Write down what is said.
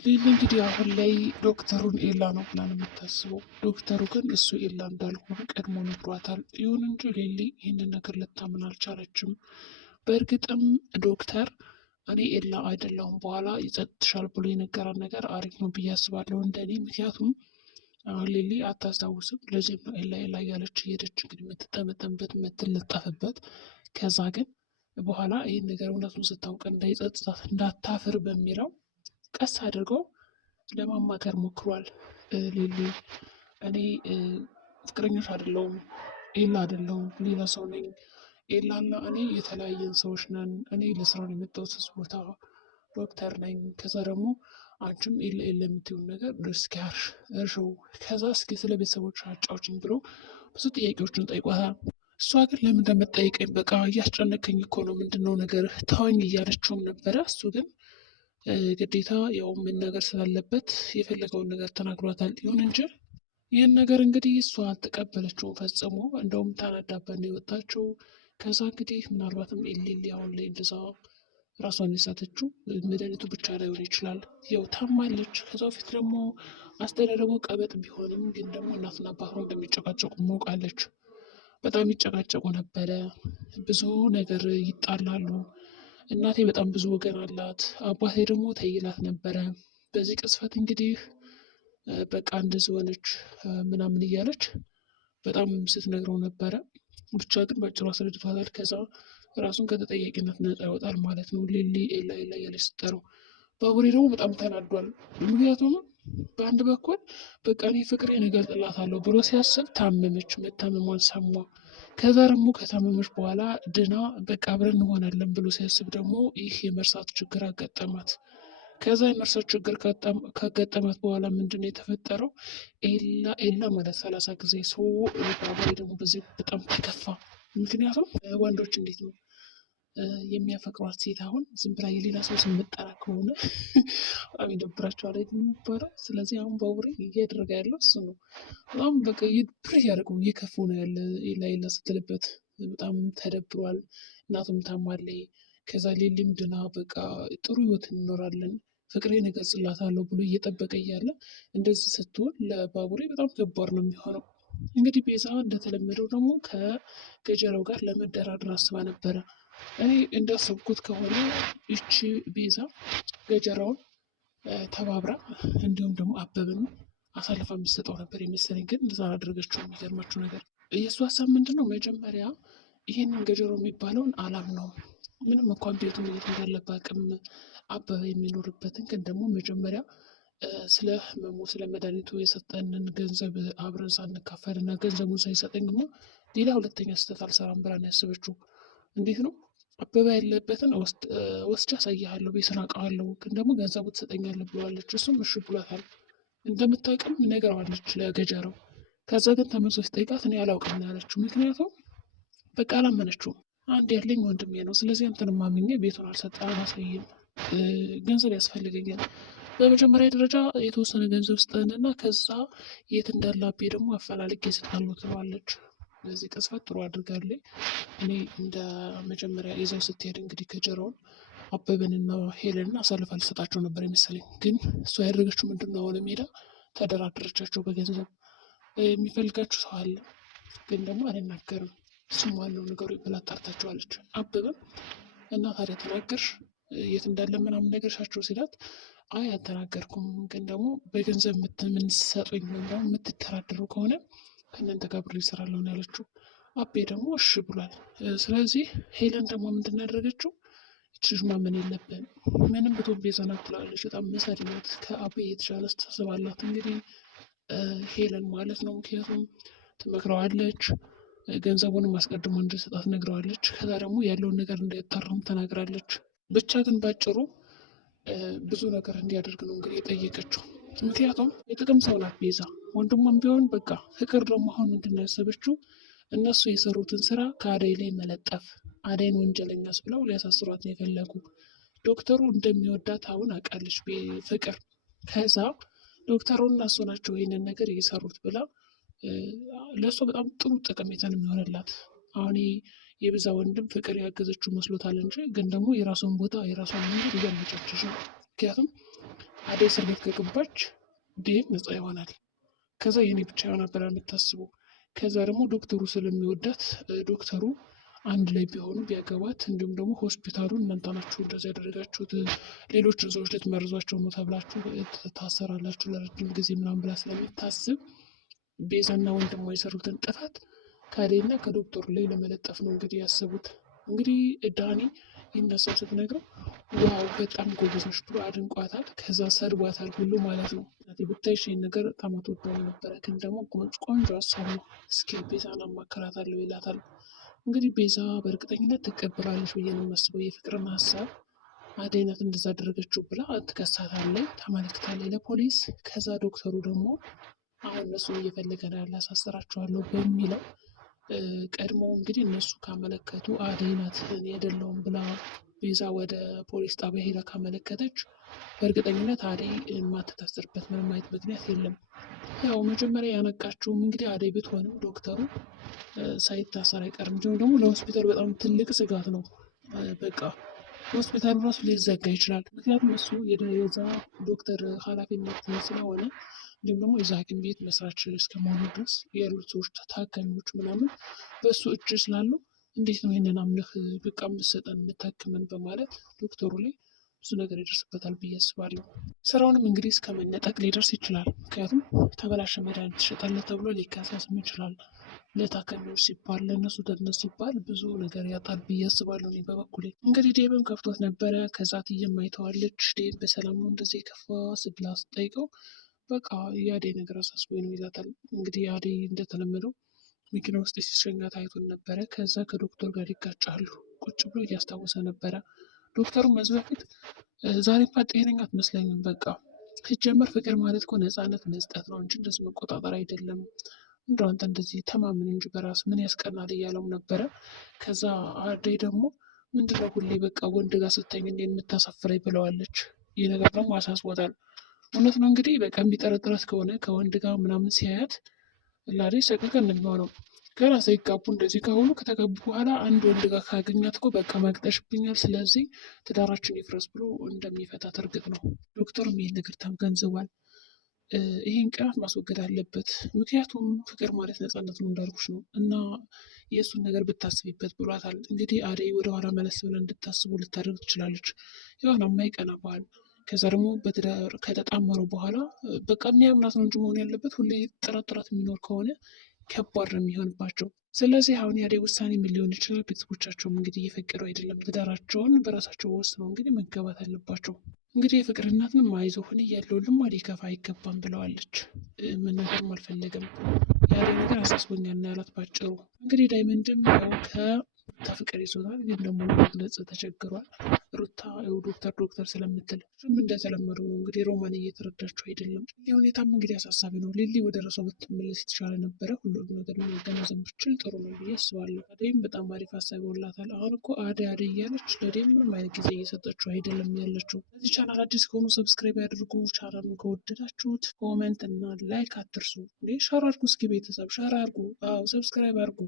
ሊሊ እንግዲህ አሁን ላይ ዶክተሩን ኤላ ነው ብላ ነው የምታስበው። ዶክተሩ ግን እሱ ኤላ እንዳልሆነ ቀድሞ ነግሯታል። ይሁን እንጂ ሊሊ ይህንን ነገር ልታምን አልቻለችም። በእርግጥም ዶክተር እኔ ኤላ አይደለሁም በኋላ ይጸጥሻል ብሎ የነገራን ነገር አሪፍ ነው ብዬ አስባለሁ እንደኔ። ምክንያቱም አሁን ሊሊ አታስታውስም። ለዚህም ነው ኤላ ኤላ እያለች ሄደች እንግዲህ የምትጠመጠምበት የምትለጠፍበት። ከዛ ግን በኋላ ይህን ነገር እውነቱን ስታውቅ እንዳይጸጽታት እንዳታፍር በሚለው ቀስ አድርገው ለማማከር ሞክሯል። ሊሊ እኔ ፍቅረኛሽ አይደለሁም፣ ኤላ አይደለሁም፣ ሌላ ሰው ነኝ። ኤላና እኔ የተለያየን ሰዎች ነን። እኔ ለስራ ነው የመጣሁት ቦታ ዶክተር ነኝ። ከዛ ደግሞ አንቺም ኤላ ኤላ የምትይውን ነገር እስኪ እርሽው፣ ከዛ እስኪ ስለ ቤተሰቦች አጫውችኝ ብሎ ብዙ ጥያቄዎችን ጠይቋታል። እሷ ግን ለምን እንደምትጠይቀኝ በቃ እያስጨነቀኝ እኮ ነው፣ ምንድነው ነገር ተወኝ እያለችውም ነበረ። እሱ ግን ግዴታ ያው መናገር ስላለበት የፈለገውን ነገር ተናግሯታል። ይሁን እንጂ ይህን ነገር እንግዲህ እሷ አልተቀበለችውም ፈጽሞ። እንደውም ታናዳበት ነው የወጣችው። ከዛ እንግዲህ ምናልባትም ኤሊሊ አሁን ላይ እንደዛ ራሷን የሳተችው መድኃኒቱ ብቻ ላይሆን ይችላል። ያው ታማለች። ከዛ በፊት ደግሞ አስተዳደጉ ቀበጥ ቢሆንም ግን ደግሞ እናትና አባቷ እንደሚጨቃጨቁ ማውቃለች። በጣም ይጨቃጨቁ ነበረ። ብዙ ነገር ይጣላሉ። እናቴ በጣም ብዙ ወገን አላት፣ አባቴ ደግሞ ተይላት ነበረ። በዚህ ቅጽበት እንግዲህ በቃ እንደዚህ ሆነች ምናምን እያለች በጣም ስትነግረው ነበረ። ብቻ ግን በአጭሩ አስረድቷታል። ከዛ ራሱን ከተጠያቂነት ነጻ ያወጣል ማለት ነው። ሊሊ ኤላ ኤላ እያለች ስጠረው፣ ባቡሬ ደግሞ በጣም ተናዷል። ምክንያቱም በአንድ በኩል በቃ እኔ ፍቅሬን እገልጥላታለሁ ብሎ ሲያስብ ታመመች፣ መታመሟን ሰማ። ከዛ ደግሞ ከታመመች በኋላ ድና በቃ አብረን እንሆናለን ብሎ ሲያስብ ደግሞ ይህ የመርሳት ችግር አጋጠማት። ከዛ የመርሳት ችግር ካጋጠማት በኋላ ምንድን ነው የተፈጠረው? ኤላ ኤላ ማለት 30 ጊዜ ሰው ባባይ ደግሞ በዚህ በጣም ተከፋ። ምክንያቱም ወንዶች እንዴት ነው የሚያፈቅሯት ሴት አሁን ዝም ብላ የሌላ ሰው ስም መጠራ ከሆነ በጣም ይደብራቸዋል የሚባለው። ስለዚህ አሁን ባቡሬ እያደረገ ያለው እሱ ነው። በጣም በቃ ብር እያደረገው እየከፉ ነው ያለ። ኤላ ኤላ ስትልበት በጣም ተደብሯል። እናቱም ታማለች። ከዛ ሌሊም ድና በቃ ጥሩ ህይወት እንኖራለን ፍቅሬን እገልጽላታለሁ ብሎ እየጠበቀ እያለ እንደዚህ ስትሆን ለባቡሬ በጣም ከባድ ነው የሚሆነው። እንግዲህ ቤዛ እንደተለመደው ደግሞ ከገጀራው ጋር ለመደራደር አስባ ነበረ። እኔ እንዳሰብኩት ከሆነ ይቺ ቤዛ ገጀራውን ተባብራ እንዲሁም ደግሞ አበብን አሳልፋ የምትሰጠው ነበር የመሰለኝ። ግን እንደዛ አላደረገችው። የሚገርማችሁ ነገር የእሱ ሀሳብ ምንድን ነው? መጀመሪያ ይህንን ገጀሮ የሚባለውን አላምነውም፣ ምንም እንኳን ቤቱ መሄድ እንዳለበት አቅም አበበ የሚኖርበትን ግን ደግሞ መጀመሪያ ስለ ህመሙ ስለ መድኃኒቱ የሰጠንን ገንዘብ አብረን ሳንካፈል እና ገንዘቡን ሳይሰጠኝ ደግሞ ሌላ ሁለተኛ ስህተት አልሰራም ብላ ነው ያሰበችው። እንዴት ነው አበበ ያለበትን ወስጃ አሳይሃለሁ፣ ቤቱን አውቀዋለሁ፣ ግን ደግሞ ገንዘቡ ትሰጠኛለህ ብለዋለች። እሱም እሺ ብሏታል። እንደምታውቅም ነገረዋለች ለገጀረው። ከዛ ግን ተመልሶ ሲጠይቃት እኔ አላውቅም ነው ያለችው። ምክንያቱም በቃ አላመነችውም። አንድ ያለኝ ወንድሜ ነው፣ ስለዚህ አንተን ማምኜ ቤቱን አላሳይም፣ ገንዘብ ያስፈልገኛል። በመጀመሪያ ደረጃ የተወሰነ ገንዘብ ስጠንና ከዛ የት እንዳላቤ ደግሞ አፈላልጌ እሰጥሃለሁ ትለዋለች። በዚህ ቅጽበት ጥሩ አድርጋለች። እኔ እንደ መጀመሪያ ይዘው ስትሄድ እንግዲህ ገጀራውን አበበንና ሄለንን አሳልፋ ልሰጣቸው ነበር የመሰለኝ። ግን እሷ ያደረገችው ምንድን ነው? አሁንም ሄዳ ተደራደረቻቸው በገንዘብ። የሚፈልጋችሁ ሰው አለ ግን ደግሞ አልናገርም፣ እሱም ዋናው ነገሩ ብላ አጣርታቸዋለች። አበበም እና ታዲያ ተናገርሽ የት እንዳለ ምናምን ነገርሻቸው ሲላት አይ አልተናገርኩም፣ ግን ደግሞ በገንዘብ የምትሰጡኝ ወይም ደግሞ የምትደራደሩ ከሆነ ከእናንተ ጋር ብሎ ይሰራለሁ ነው ያለችው። አቤ ደግሞ እሺ ብሏል። ስለዚህ ሄለን ደግሞ ምንድን ያደረገችው? ልጅ ማመን የለብን ምንም ብትሆን ቤዛ ናት ትላለች። በጣም መሰሪ ናት። ከአቤ የተሻለ አስተሳሰብ አላት እንግዲህ ሄለን ማለት ነው። ምክንያቱም ትመክረዋለች፣ ገንዘቡንም አስቀድሞ እንዲሰጣት ነግረዋለች። ከዛ ደግሞ ያለውን ነገር እንዳይታረም ተናግራለች። ብቻ ግን ባጭሩ ብዙ ነገር እንዲያደርግ ነው እንግዲህ የጠየቀችው። ምክንያቱም የጥቅም ሰው ናት ቤዛ። ወንድሟም ቢሆን በቃ ፍቅር ደግሞ አሁን ምንድን ነው ያሰበችው? እነሱ የሰሩትን ስራ ከአደይ ላይ መለጠፍ፣ አደይን ወንጀለኛስ ብለው ሊያሳስሯት ነው የፈለጉ። ዶክተሩ እንደሚወዳት አሁን አውቃለች ፍቅር። ከዛ ዶክተሩ እና እሱ ናቸው ይህንን ነገር እየሰሩት ብላ ለእሷ በጣም ጥሩ ጠቀሜታ ነው የሚሆንላት። አሁን የቤዛ ወንድም ፍቅር ያገዘችው መስሎታል እንጂ ግን ደግሞ የራሷን ቦታ የራሷን መንገድ እያመቻቸች ነው። ምክንያቱም አደይ እስር ቤት ከገባች ዴቭ ነፃ ይሆናል። ከዛ የኔ ብቻ ነበር የምታስበው። ከዛ ደግሞ ዶክተሩ ስለሚወዳት ዶክተሩ አንድ ላይ ቢሆኑ ቢያገባት፣ እንዲሁም ደግሞ ሆስፒታሉን እናንተ ናችሁ እንደዚህ ያደረጋችሁት፣ ሌሎችን ሰዎች ልትመርዟቸው ነው ተብላችሁ ታሰራላችሁ ለረጅም ጊዜ ምናምን ብላ ስለምታስብ ቤዛና ወንድሟ የሰሩትን ጥፋት ከአደይና ከዶክተሩ ላይ ለመለጠፍ ነው እንግዲህ ያሰቡት። እንግዲህ ዳኒ ይህን ሀሳብ ስትነግረው ዋው በጣም ጎበዞች ብሎ አድንቋታል። ከዛ ሰድቧታል ሁሉ ማለት ነው። ብታይሽ ይህን ነገር በጣም አትወደው ነበረ፣ ግን ደግሞ ቆንጆ ሀሳብ ነው፣ እስኪ ቤዛን አማከራታለሁ ይላታል። እንግዲህ ቤዛ በእርግጠኝነት ትቀበላለች ብዬ ነው የማስበው የፍቅርን ሀሳብ። አደይ ናት እንደዛ አደረገችው ብላ ትከሳታለች፣ ታመለክታለች ለፖሊስ። ከዛ ዶክተሩ ደግሞ አሁን እነሱን እየፈለገ ነው ያለ አሳስራቸዋለሁ በሚለው ቀድሞ እንግዲህ እነሱ ካመለከቱ አደይ ናት እኔ አይደለሁም ብላ ቤዛ ወደ ፖሊስ ጣቢያ ሄዳ ካመለከተች በእርግጠኝነት አደይ የማትታሰርበት ምንም አይነት ምክንያት የለም። ያው መጀመሪያ ያነቃችውም እንግዲህ አደይ ብትሆንም ዶክተሩ ሳይታሰር አይቀርም። እንዲሁም ደግሞ ለሆስፒታል በጣም ትልቅ ስጋት ነው። በቃ ሆስፒታሉ ራሱ ሊዘጋ ይችላል። ምክንያቱም እሱ የዛ ዶክተር ኃላፊነት ስለሆነ እንዲሁም ደግሞ የዛ ሐኪም ቤት መስራች እስከመሆኑ ድረስ ያሉት ሰዎች ታካሚዎች ምናምን በእሱ እጅ ስላለው እንዴት ነው ይህንን አምነህ በቃ የምትሰጠን የምታክመን በማለት ዶክተሩ ላይ ብዙ ነገር ይደርስበታል ብዬ አስባለሁ። ስራውንም እንግዲህ እስከ መነጠቅ ሊደርስ ይችላል። ምክንያቱም ተበላሸ መድኃኒት ትሸጣለህ ተብሎ ሊከሰስም ይችላል። ለታካሚዎች ሲባል ለእነሱ ደህንነት ሲባል ብዙ ነገር ያጣል ብዬ አስባለሁ። እኔ በበኩሌ እንግዲህ ዴብም ከፍቶት ነበረ። ከዛ ትዬም አይተዋለች። ዴብ በሰላም ነው እንደዚህ የከፋ ስብላ ስጠይቀው በቃ የአደይ ነገር አሳስቦኝ ነው ይላታል። እንግዲህ አደይ እንደተለመደው መኪና ውስጥ ሲሸኛት አይቶን ነበረ። ከዛ ከዶክተር ጋር ይጋጫሉ። ቁጭ ብሎ እያስታወሰ ነበረ። ዶክተሩ መዝ በፊት ዛሬ እንኳን ጤነኛ አትመስለኝም፣ በቃ ሲጀመር ፍቅር ማለት እኮ ነፃነት መስጠት ነው እንጂ እንደዚህ መቆጣጠር አይደለም። እንደው አንተ እንደዚህ ተማምን እንጂ በራስ ምን ያስቀናል እያለው ነበረ። ከዛ አደይ ደግሞ ምንድነው ሁሌ በቃ ወንድ ጋር ስተኝ እንዴት የምታሳፍረኝ ብለዋለች። ይህ ነገር ደግሞ አሳስቦታል። እውነት ነው እንግዲህ በቃ የሚጠረጥራት ከሆነ ከወንድ ጋር ምናምን ሲያያት ላደይ ሰቀቀን ነው የሚሆነው። ገና ሳይጋቡ እንደዚህ ከሆኑ ከተጋቡ በኋላ አንድ ወንድ ጋር ካገኛት እኮ በቃ መቅጠሽብኛል፣ ስለዚህ ትዳራችን ይፍረስ ብሎ እንደሚፈታት እርግጥ ነው። ዶክተሩም ይህን ነገር ተገንዝቧል። ይህን ቅናት ማስወገድ አለበት። ምክንያቱም ፍቅር ማለት ነፃነት ነው እንዳልኩሽ ነው እና የእሱን ነገር ብታስቢበት ብሏታል። እንግዲህ አደይ ወደኋላ መለስ ብለን እንድታስቡ ልታደርግ ትችላለች። የሆነ የማይቀና ባህል ከዛ ደግሞ በትዳር ከተጣመሩ በኋላ በቃ የሚያምናት ነው እንጂ መሆን ያለበት ሁሌ ጥረት የሚኖር ከሆነ ከባድ ነው የሚሆንባቸው። ስለዚህ አሁን የአደይ ውሳኔ ምን ሊሆን ይችላል? ቤተሰቦቻቸውም እንግዲህ እየፈቀዱ አይደለም። ትዳራቸውን በራሳቸው ወስነው እንግዲህ መጋባት አለባቸው። እንግዲህ የፍቅር እናትንም አይዞህን እያለው ልማድ ይከፋ አይገባም ብለዋለች። መናገርም አልፈለገም። የአደይ ነገር አሳስቦኛል ነው ያላት ባጭሩ። እንግዲህ ዳይመንድም ያው ከፍቅር ይዞታል፣ ግን ደግሞ መግለጽ ተቸግሯል። ሩታ ዶክተር ስለምትል እንደተለመደው ነው እንግዲህ ሮማን እየተረዳቸው አይደለም። ይህ ሁኔታም እንግዲህ አሳሳቢ ነው። ሊሊ ወደ ራሷ ብትመለስ የተሻለ ነበረ። ሁሉም ነገር መገናዘብ ብችል ጥሩ ነው ብዬ አስባለሁ። አደይም በጣም አሪፍ ሀሳብ ይሆንላታል። አሁን እኮ አደይ እያለች ለአደይም ምንም አይነት ጊዜ እየሰጠችው አይደለም ያለችው። ለዚህ ቻናል አዲስ ከሆኑ ሰብስክራይብ ያድርጉ። ቻናሉን ከወደዳችሁት ኮመንት እና ላይክ አትርሱ። ሸር አድርጉ። እስኪ ቤተሰብ ሸር አድርጉ። ሰብስክራይብ አድርጉ።